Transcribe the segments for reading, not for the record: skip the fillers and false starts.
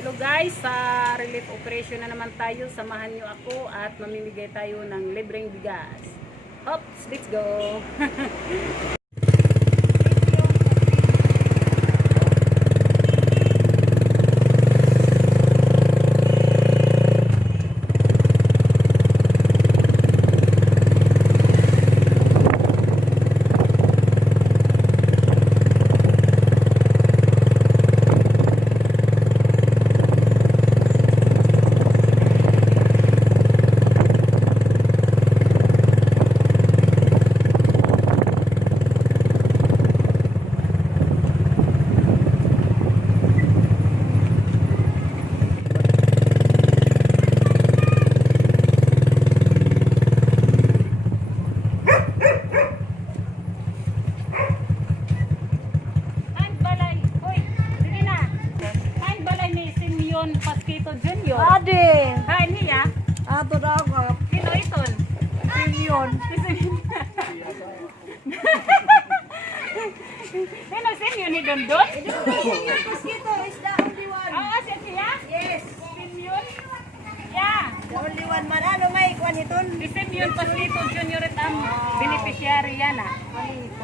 Hello guys, sa relief operation na naman tayo. Samahan nyo ako at mamimigay tayo ng libreng bigas. Hops, let's go! Paskito Junior. Ade. Hai niya. Ato dagat. Kino iton? Simyon. Kino Simyon ni Dondon? Simyon Paskito is the only one. Oo, siya? Yes. Simyon? Yeah. The only one man. Ano may kwan iton? Si Simyon Paskito Junior at ang beneficiary yan ah.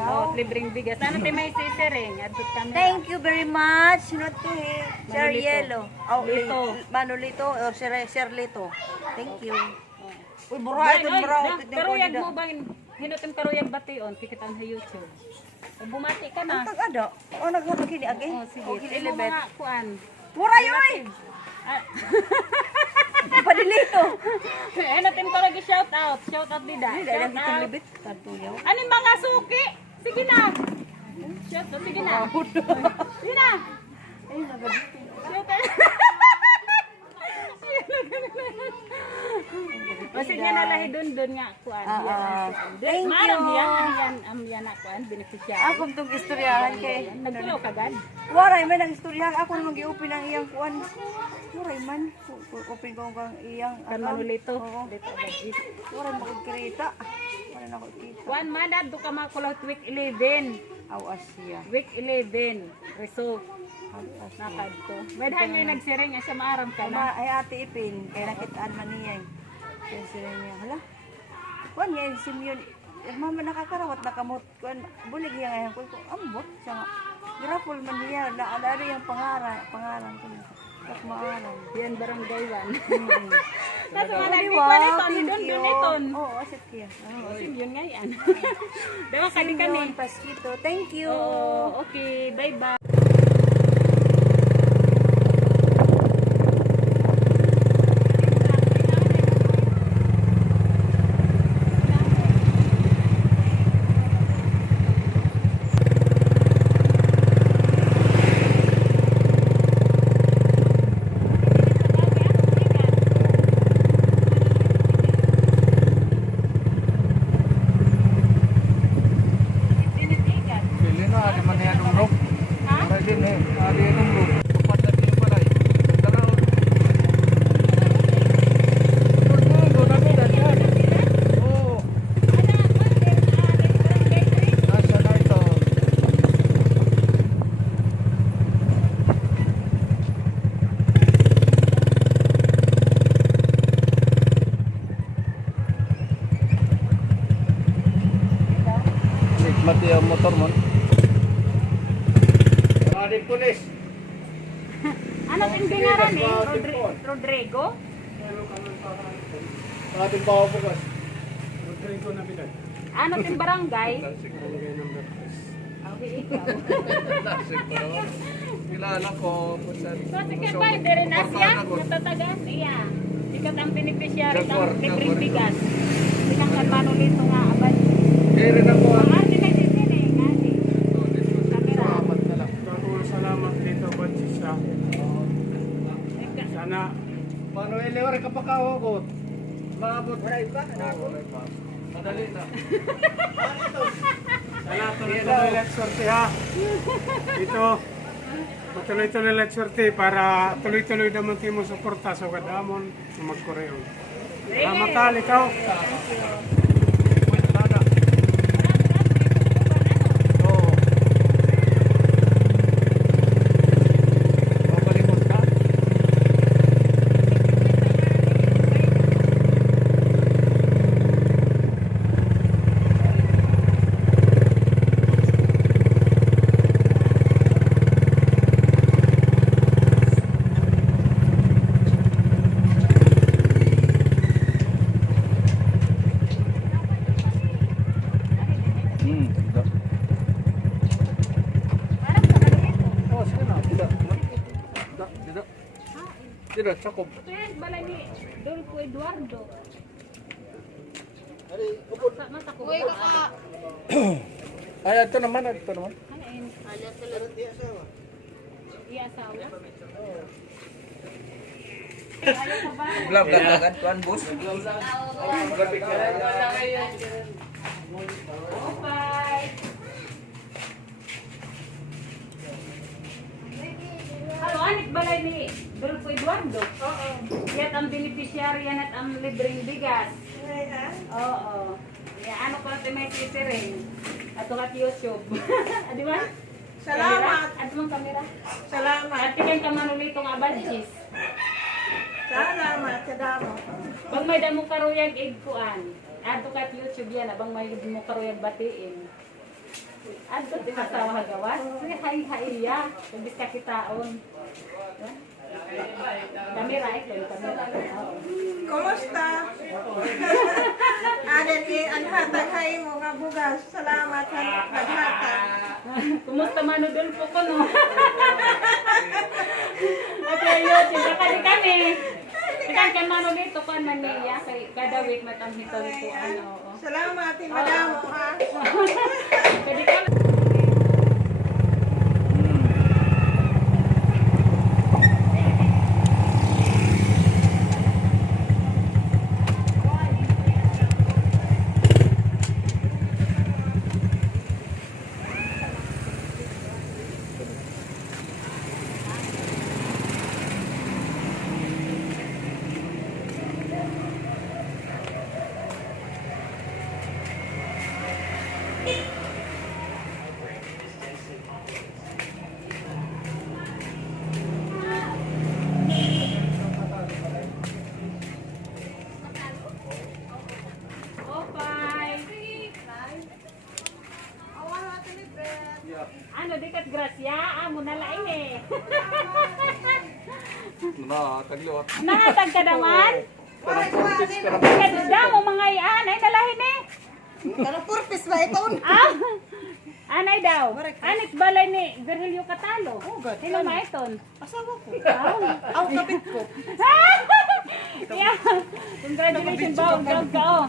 Oh, libreng bigas. Ano tayo may sisering? Adot kami. Thank you very much. Not to him. Sir Manolito. Yelo. Oh, Lito. Manolito or Sir Lito. Thank you. Uy, Ay, buray ito, buray. karuyag mo ba? Hinutim karuyag bation. Kikitaan sa YouTube. Bumati ka na. Ang tag-ado. O, naghatag kini agi. Oh, sige. O, Imo kinilibet. mga kuan. Buray, oy! Ah, Padilito. eh, natin ko lagi shout out. Shout out dida. Dili, Shout dahil kitang out. libit. Kantuyaw. Ano yung mga suki? Sige na. Shout out. Sige na. Sige na. Ay, nagabit. Shout out. Kasi nga nalahi dun nga kuan. Thank Marang you. yan na kuan beneficiary. Ako itong istoryahan kay. Nagtulaw ka gad. Waray man ang istoryahan. Ako naman giupin ang iyang kuan. Waray man. Upin ko ang iyang Kan manulito. Oo. Dito agad. Waray makikirita. Waray na ko kita. Kuan man do ka makulaw week 11. Aw Asia. Week 11. Result. Aw Asia. Nakadto. Medhan nga nagsiring siya maaram ka na. Ay ate Ipin. Kaya nakitaan man niya. Kaya sila niya. Hala. Kuan niya yung Simyon. Mama nakakarawat nakamot. Kuan. Bulig niya ngayon. Kuan ko. Ambot. Siya nga. Grapple man niya. Naadari yung pangaran ko. Tak maaram. Yan barangay 1. Hmm. Nasa mga Wow, nagpipaliton, thank doon you. iton. Oo, asip kaya. Yun nga yan. Diba kadi kami? Simyon Paskito. Thank you. Oo, okay, bye-bye. Pili na, di man yan umrok. Para din eh, di yan umrok. Papat din pala eh. Tara, doon ako dyan. Oo. Nasa na ito. Mati ang motor mo. Adik pulis. Ano yung bingaran eh? Rodrigo? Ating bawa bukas. Ano yung barangay? Okay, ikaw. Kilala ko po sa... So, sige ba, hindi na siya? Natatagan? Iya. Ikaw ang beneficiary ng libreng bigas. Silang kan manulito nga abad. Hindi rin ako. Ang arte na sisiring, ate. Kamera. Salamat na lang. Salamat dito, Bansisa. Sana Manuel Leore kapag ako ko. Maabot na iba. Madali na. sana tuloy-tuloy lang swerte ha. Dito, matuloy-tuloy lang swerte para tuloy-tuloy naman tayo mo suporta sa kadamon na magkoreo. Salamat ka, ikaw. na. Dito, sakop. Ito yan, balay ni Dolfo Eduardo. Masa ko. Uy, kaka. Ay, ito naman. Ano yun? Iya-asawa. Vlog kan tuan bos. Bye. Halo, anit balay ni Dolfo Eduardo. Oo. Yan ang beneficiary yan at ang libreng bigas. Oo. Ya, ano ko natin may titiring. Ato ka YouTube. Di ba? Salamat. At mong kamera. Salamat. At tingin ka manulito nga badges. Salamat. Salamat. Pag may damo karuyag igkuan. Ato ka YouTube yan. Abang may mo karuyag batiin. Ato tinasawa gawas. Hay-hay-ya. Kagis ka kitaon. Kamera ito. Kamera. Oo. Kumusta? Adan ang hatag mo nga bugas. Salamat sa naghatag. Kumusta mano doon po ko no? Okay, YouTube. Bakali kami. Ikan kan mano dito ko na niya. Kay kada week matamhito ko ano. Salamat, madam mo ha. Pwede ka ano dikat grasya, amo na lain eh. Na, tagliwat. Nangatag ka naman? Kadda mo mga iyan, ay dalahin eh. Pero purpose ba ito? Ah, anay daw. Anik balay ni Virgilio Catalo. Sino maiton? Asawa ko. Ah, Ang kapit ko. yeah. Congratulations ba, vlog ka oh.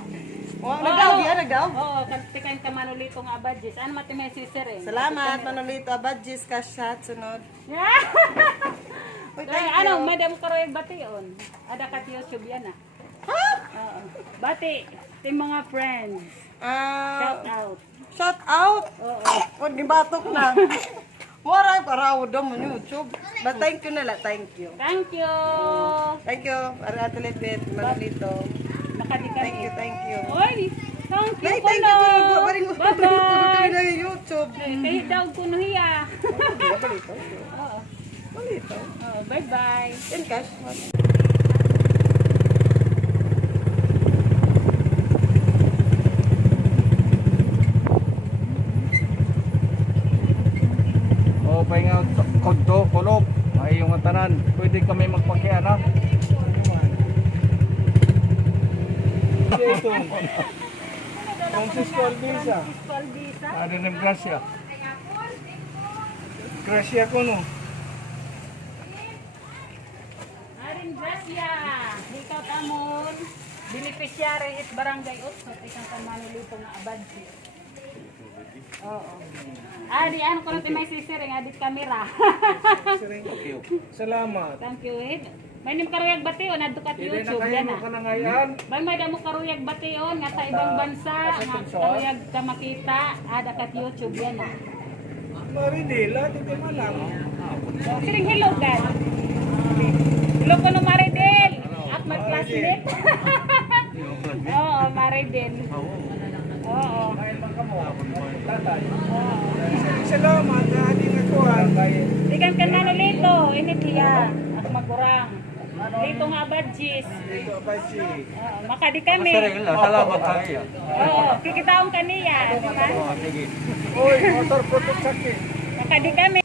Nagdaw. Oo, kagtikan ka manulito nga badges. Ano mati may sisirin? Salamat, Manolito. Abadjis ka shot. Sunod. Yeah. Uy, Ay, thank ano, you. madam karoy bation. Ada kat YouTube yan ah. Oo. Bati, ting mga friends. Shout out. Shout out. Oo. Huwag gibatok na. Waray para daw mo YouTube. But thank you na lang. Thank you. Thank you. Thank you. Para atelipit. Manolito. Nakadikan. Thank you. Thank you. Oy, thank you Ay, po thank no. you. Bye-bye. na YouTube. Kahit daw kuno hiya. Balito. Oo. Balito. Oh, bye-bye. In cash. O, pahinga kodto, kulog. Ay, yung tanan. Pwede kami magpakiana. Ito. Francisco Albiza. Francisco Albiza. Ada ng Gracia. Gracia ko no. Arin Gracia. Ikaw tamon. Beneficiary it barangay Utsot. Ikang kamanulito nga abadsi. Oo. Adi, ano ko natin may sisiring. Adi kamera. Okay. Salamat. Thank you. May nim karuyag bation. Adto kat Hindi na YouTube. kayo Yan mo ah. ka na ngayon. May damo karuyag bation. Nga sa ibang bansa. Nga karuyag ka makita. Ada kat YouTube. Yan ah. Maridila, dito malang. Siring hilogan. Hello ko no Maridel. Akmat classmate. Oo, Maridel. Oo. Salamat, adi nga kuhan. Ikan kan manulito. Init hiya. At magurang. Dito nga badges. Dito pa si. Oo, makadi kami. Salamat kaya. Oo, kikitaong kaniya. Di ba? Sige. Uy, motor ko to sakit. Makadi kami.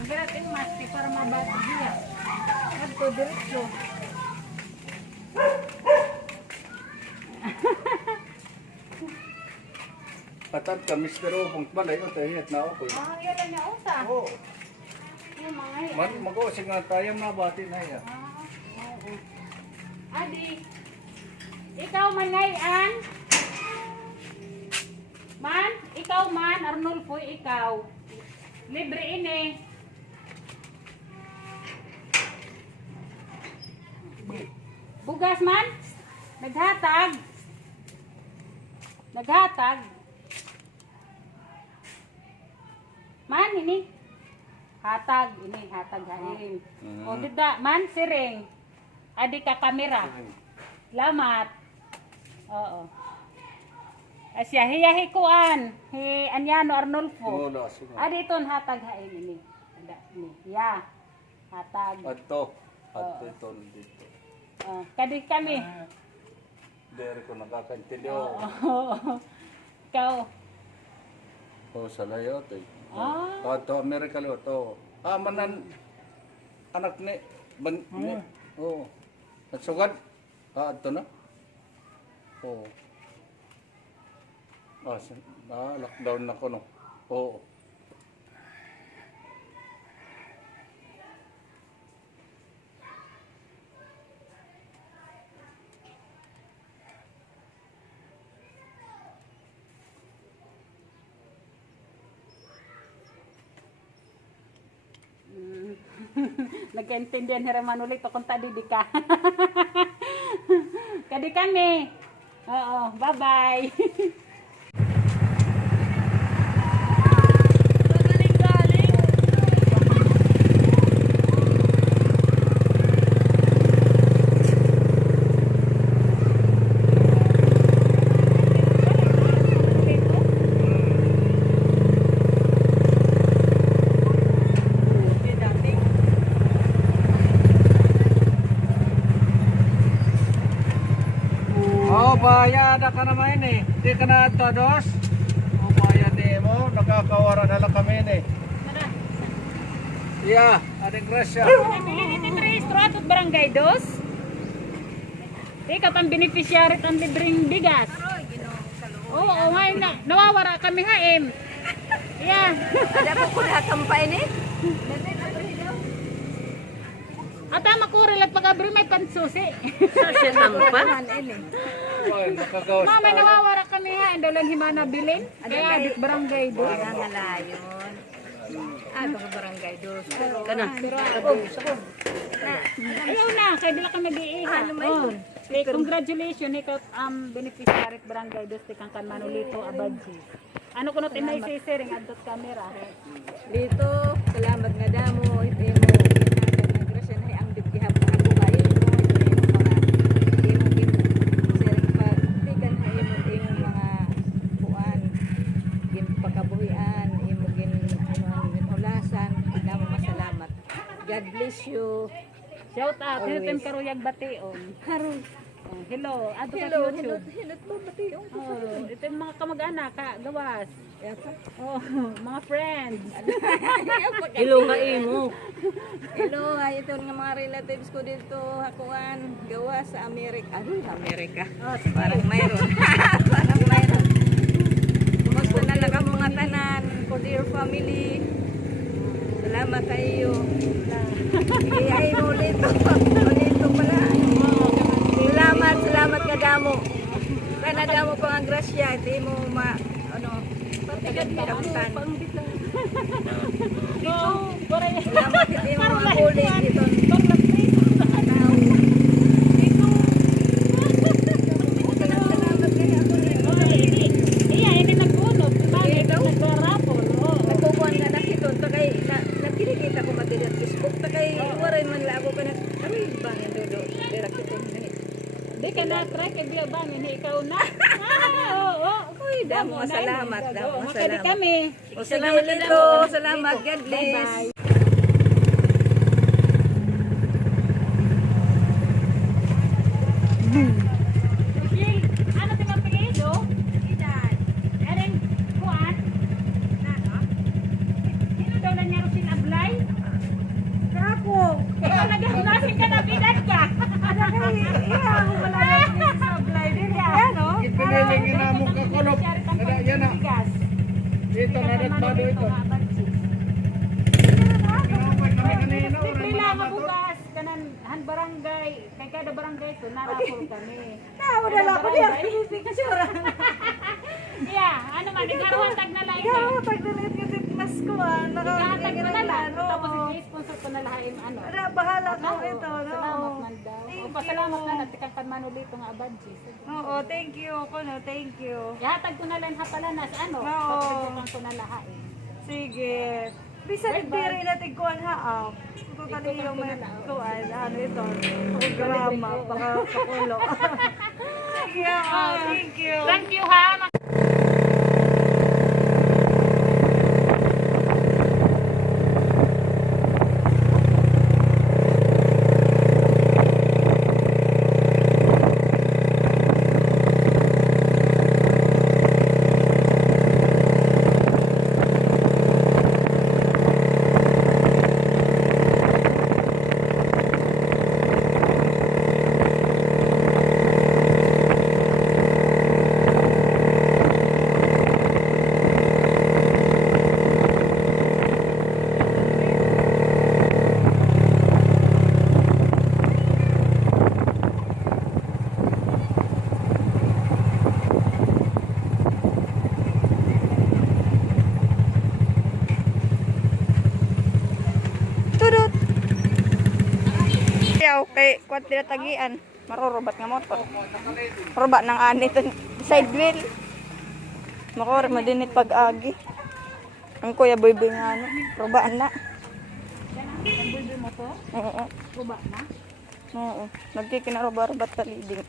Ang beratin masti para mabati dia. Adto diretso. Atat ka, Mr. Obong, balay mo tayo, hit na ako. Ah, yun lang niya uta. Oo. Yung mga yan. Mag-uusig nga tayo, mabati na yan. Oo. Adi, ikaw man ngayon. Man, ikaw man, Arnulfo, ikaw. Libre ini. Bugas man? Naghatag. Naghatag. Man, ini. Hatag, ini, hatag hain. O, dida, man, siring. Adi ka kamera. Lamat. Oo. Asya, hiyahi kuan. Hi, Anyano Arnulfo. Wala, sige. Adi iton hatag hain ini. Ada, ini. Ya. Hatag. Ato. Ato ito dito. Kadi kami. Dere ko nakakaintindihan. Oo. Ikaw. Oh, sa layo to. Ah. Ato, Amerika lo to. Manan anak ni ni. Oh. Nagsugad. Ato na. Oh. Lockdown na ko no. Oo. Nagkaintindihan ni Raman ulit kung tadi di ka. Kadi kami. Oo, bye-bye. Oh, bayad ka naman eh. Di ka na todos. Oh, bayad mo. Nakakawara na lang kami eh. Yeah, ading grasya. Nabili ni Registro at Barangay Dos. Ikaw pang beneficiary ng libreng bigas. Oo, ngayon na. Nawawara kami ha, em. Yeah. Ada po ko nakampay ni. At makuril at pag-abri may pansusi. Siya tampa. Oy, nakagawas Mama, tayo. nawawara kami ha. Ang dalang himana bilin. Kaya adik Barangay Dos. Nangalayon. Ato ka barangay dos. Kana. Pero ako. Ayaw na. Kaya dila ka mag-iiha. Oh. Okay, congratulations. Ikaw beneficiary at Barangay Dos. Tikang kan Manolito Abadji. Ano kuno tinay sisiring adot camera. Dito, salamat nga damo. Ito mo. Nagrasya na ang bigihap na ako kayo. God bless you. Shout out. Always. Hinitin karuyag bation. Haron. Oh, hello. Adto ka Hello, YouTube. hello po pati yung Oh, ito yung mga kamag-anak, gawas. yata. Oh, mga friends. Hello nga imo. Hello, ay ito nga mga relatives ko dito, hakuan, gawa sa Amerika. Ano sa Amerika? Oh, sige. Parang mayroon. Parang mayroon. Kumusta na lang ang mga tanan ko, dear family. Salamat kayo. Ay, ulito. Ulito pala. Salamat ka damo. Sana damo pa ang grasya. Hindi mo ano, patigan kapitan. Oh, koray. Salamat hindi mo mga kulit dito. Salamat kayo ako dito. Iya, ini nagbunog. Bakit nagrarapol? Oh. Nagkukuhan nga na ito. Takay, nakinikita ko material Facebook. Takay, waray man lang ako ka na. Aray, bang yan dodo. Pero kita Di ka na-try kay Biya Bang, hindi ikaw na. Oo. Uy, damo, salamat. Damo, Makadi salamat. kami. O salamat dito. Salamat. God bless. Bye-bye. Gil, ano ti mapilido? Eren, kuan? Sino daw na niya Rosin Ablay? Kako. Ikaw naghahunasin ka na, bidan ka. Iya, wala na sa Ablay din. Ano? Ipiniling ginamok ka kuno. Yan Yan na. Bigas. Dito na natbado ito. Kinapay kami kanina. Libre lang nga bukas. Kanan, han barangay. Kay kada barangay ito, narapol kami. Wala ko diya. Picture. Yeah, ano man, ikaratag na lang ito. Ikaw, pag nalit yung titmas ko Ikaratag ko na lang. Oo. Tapos i-sponsor ko na lahat yung ano. Wala, bahala ko Oo, ito. No? salamat man daw. Thank O, pasalamat you. na natikang kanmanulito nga abadji. Oo, thank you. Kuno, thank you. Ihatag ko na lang hapalanas, ano, Oo. patributan ko na lahat eh. Sige. Bisa Bye-bye. nagdiri natin kuhan ha. Kung kani yung may kuhan, ano ito, programa, baka pakulo. Sige, thank you. Thank you ha. Tudut. Yaw, kay kuwan tinatagian. Marurubat nga motor. Rubat ng anit side wheel. Makore madinit pag-agi. Ang kuya boy nga ano, rubaan na. Ang bulbul mo to, Oo. kuba na. Oo. Nagkikinaruba-rubat sa leading.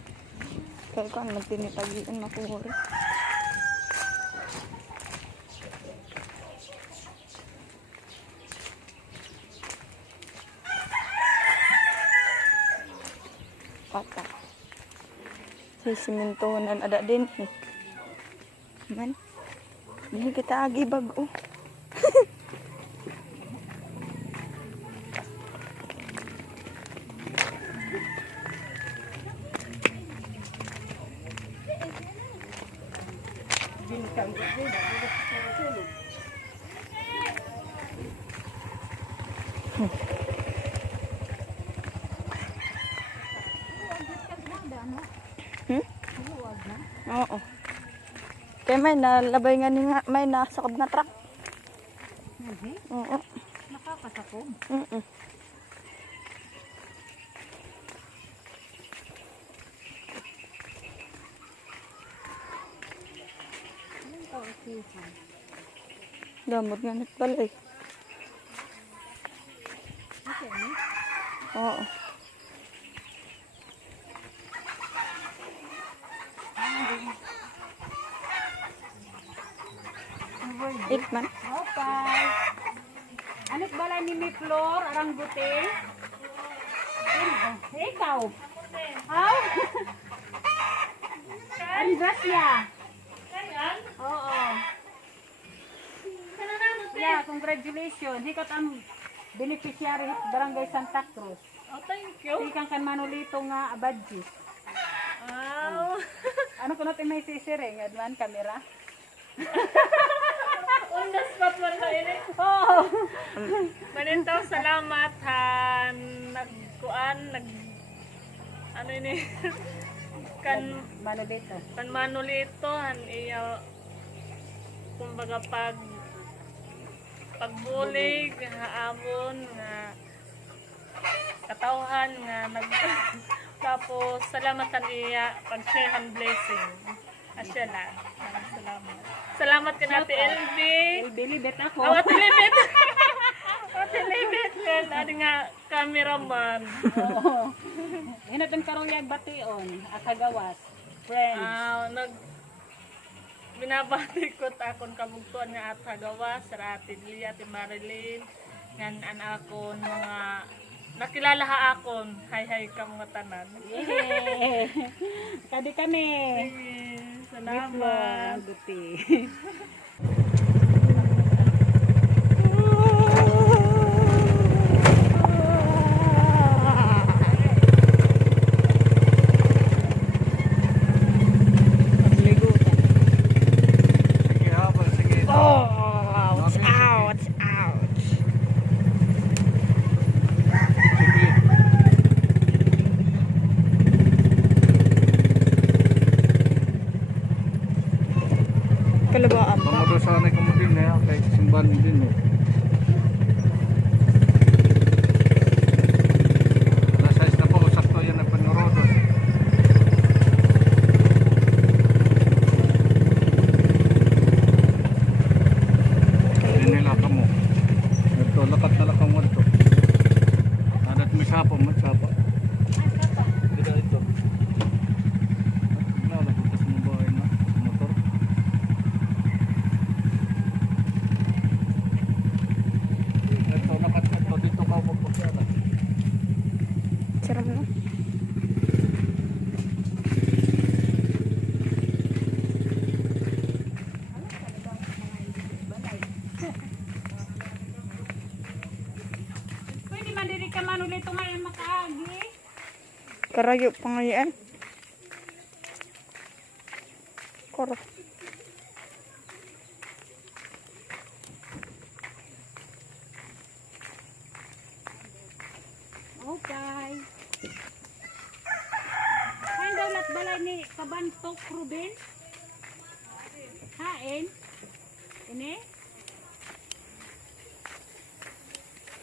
Kaya kuwan magtinitagian makure. Pata. Sisimintunan ada din eh. Man. Hindi kita agi bago. Hmm? Oo. Kaya may nalabay nga ni nga, may nasakab na truck. Oo. Nakakasakog. Mm-mm. Damot nga nit pala eh. Oo. It man. Okay. Anit balay ni mi Flor, arang buti. Ikaw. How? Ang grasya. Oo. Yeah, congratulations. Ikaw ang beneficiary of Barangay Santa Cruz. Oh, thank you. Ikaw kan manulito nga abadji. Wow. Ano ko natin may sisiring? Adman, kamera? On the spot man na ini. Oo. Manintaw salamat han nagkuan ano ini kan Manulito. manulito han iya kumbaga pagbulig nga amon nga katawhan nga nag tapos salamatan iya pag-share and blessing. Asya lang. Maraming salamat. Salamat ka natin, LB. Bilibet ako. Oh, Ate Libet. Ate Libet. Adi nga, cameraman. Oo. Hinatang karuyag bation at hagawas. Friends. Binabati ko takon kamugtuan nga at hagawa sa Ate Lia, Ate Marilyn, ngan akon mga nakilala ha akon. Hay ka mga tanan. Yay! Kadi kami. Salamat. Buti. Sige ha, sige. ban din oh. Nasa isla po, sakto yan ang panorodos. Hindi nila ka mo. Ito, lakat na lakang mo ito. Adat may sapa man, sapa. Tidak ito. Nalabutas mo bahay na motor. Ito, lakat na ito. Dito ka magpasyala. Sarap no? Pwede man diri ka manulito ngayon makaagi. Karayo pa nga yan. Koro. Okay. Kain daw lat balay ni Kabantok Ruben. Hain. Ini.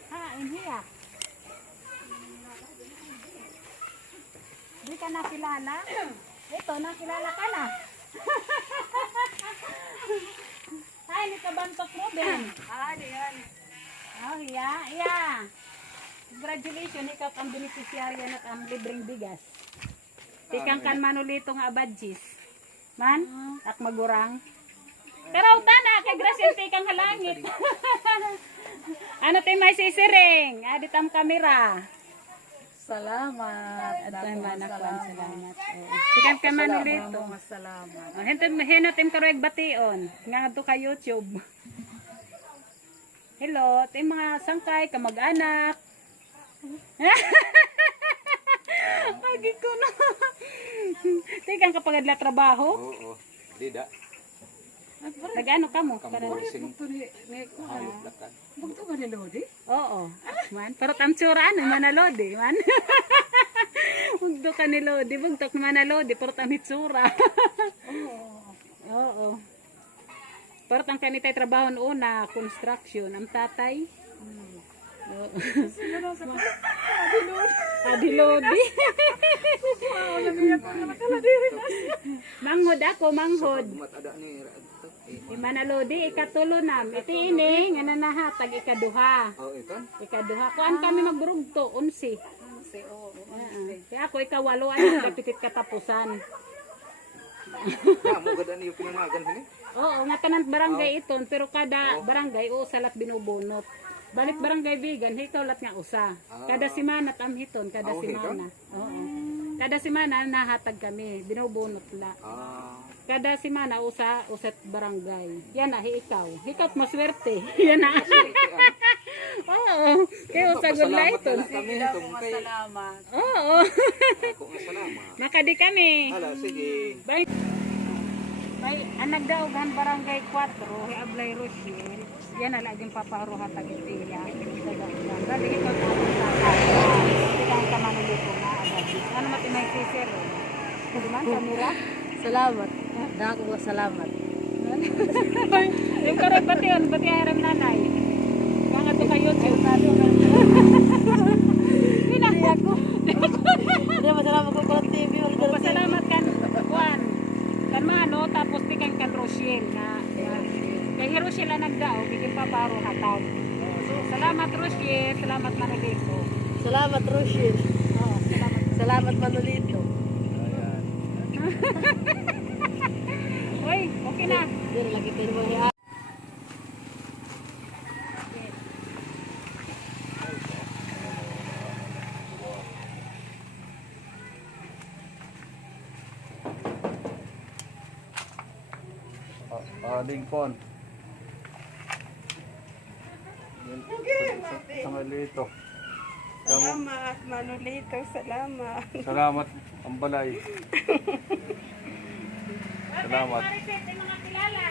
Hain hiya. Di ka nakilala? Ito, nakilala ka na. Hi, ni Kabantok Ruben. Oh, iya, iya. Congratulations, ikaw ang beneficiary at ang libreng bigas. Tikang kan manulito nga abadjis. Man, at magurang. Pero tana, kay Gracias tikang halangit. Ano tayo may sisiring? Adit ang kamera. Salamat. At ang manakwan, salamat. Tikang kan manulito. Salamat. Henotim karoeg bation. Nga to ka YouTube. Hello, tayo mga sangkay, kamag-anak. Pagi ko na. Tikang kapag adla trabaho. Oo, dida. Nag-ano ka mo? Bugto ka ni Lodi? Oo. Man, pero tamtsura ano, manalodi, man. Bugto ka ni Lodi, bugtok na manalodi, pero tamitsura. Oo. Pero tang kanitay trabaho una, construction, ang tatay. Oo. Adilodi. Manghod ako, manghod. Manalodi, ikatulo nam. Iti ini, nga nanahatag ikaduha. Oh, ito? Ikaduha. Kuan kami magburugto, 11. Kaya ako ikawalo, ano, kapitit katapusan. Mo gada niyo pinanagan hini? Oo, nga tanan barangay iton, pero kada barangay, salat binubunot. Balit barangay vegan, ikaw lat nga usa. Kada simana tamhiton, kada simana. Oo. Kada simana nahatag kami, binubunot la. Kada simana usat barangay. Yan na, ikaw. Ikaw maswerte. Yan na. Oo. Kaya usa good light ton. Kami itong kay. Salamat. Oo. Ako nga salamat. Makadi kami. Hala, sige. Bay. Bay, anag daw gan barangay 4, Ablay Rochelle. Yan na laging paparuha tagitiya. Dali ito sa ang kamanulito na agad. Ano mati may sisir? Kuman kamera? Salamat. Dako nga salamat. Yung karag pati yun, pati aram nanay. Kanga to kayo, Hindi ako. Hindi masalamat ko pala TV. pasalamat kan Juan. Kan Mano, tapos tikan kan Rochelle na kay Rochelle na nagdao, bigyan pa paro hatag. Salamat Rochelle, salamat Manolito. Salamat, Rochelle. Oo, salamat. Salamat, Manolito. Uy, okay na. Dito lagi tayo mo niya. Lincoln. Sa Malito. Salamat, Manolito. Salamat. Salamat ang balay. Salamat. Mariset, mga kilala.